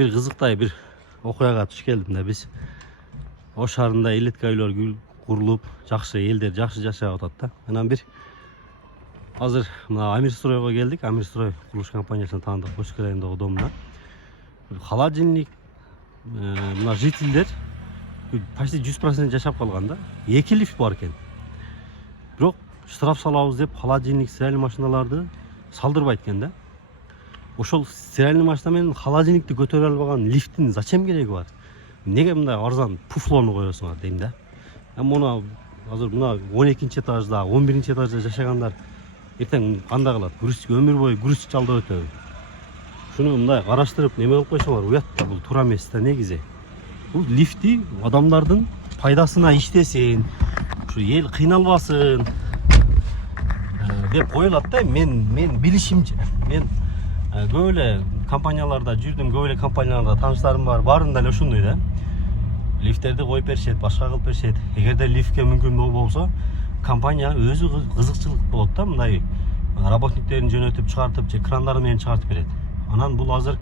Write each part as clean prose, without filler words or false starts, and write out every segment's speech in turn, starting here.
bir kızıkтай bir окуяга туш келдим да. Биз Ош шаарында элитка үйлөр курулуп, жакшы элдер жакшы жашап атат да. Анан бир азыр мына Амирстройго келдик. Амирстрой курулуш компаниясына таандык Бошкир районундагы домуна. Холодильник мына жителдер почти 100% жашап калган да. 2 лифт бар экен. Бирок штраф салабыз деп холодильник, стиральный машиналарды салдырбайт экен да. Ошол стиральный машина менен холодильникти көтөрө албаган лифттин зачем кереги бар? Неге мындай арзан пуфлону коесуңар дейм да. Муну азыр мына 12-чи этажда, 11-чи этажда жашагандар эртең кандай кылат? Грузчик өмүр бою грузчик жалдап өтөбү. Шуну мындай караштырып неме кылып койсоңор, уят да, бул туура эмес да негизи. Бул лифти адамдардын пайдасына иштесин, ушу эл кыйналбасын деп коюлат да. Мен билишимче, мен көп эле компанияларда жүрдүм, көп эле компанияларда тааныштарым бар, баарында эле ушундай да. Лифттерди коюп беришет, башка кылып беришет. Эгерде лифтке мүмкүн болсо, компания өзү кызыкчылык болот да, мындай работниктерин жөнөтүп чыгартып, же крандары менен чыгартып берет. Анан бул азыр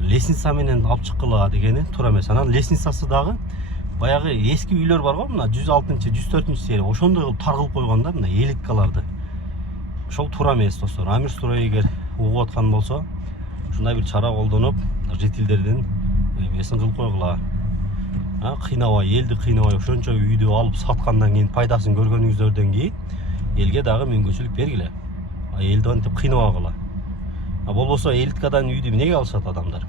лестница менен алып чыккыла дегени туура эмес. Анан лестницасы дагы баягы эски үйлөр бар го, мына 106-чы, 104-чү серия, ошондой кылып тар кылып койгон да, мына элиткаларды. Ошол туура эмес достор. Амирстрой эгер угуп аткан болсо, ушундай бир чара колдонуп, жителдердин эмесин кылып койгула. Кыйнабай, элди кыйнабай, ошончо үйдү алып саткандан кийин пайдасын көргөнүңүздөрдөн кийин элге дагы мүмкүнчүлүк бергиле. Элди антип кыйнабагыла. Болбосо элиткадан үйдү эмнеге алышат адамдар?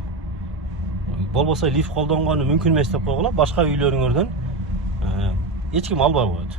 Болбосо лифт колдонгону мүмкүн эмес деп койгула, башка үйлөрүңөрдөн эч ким албай коет.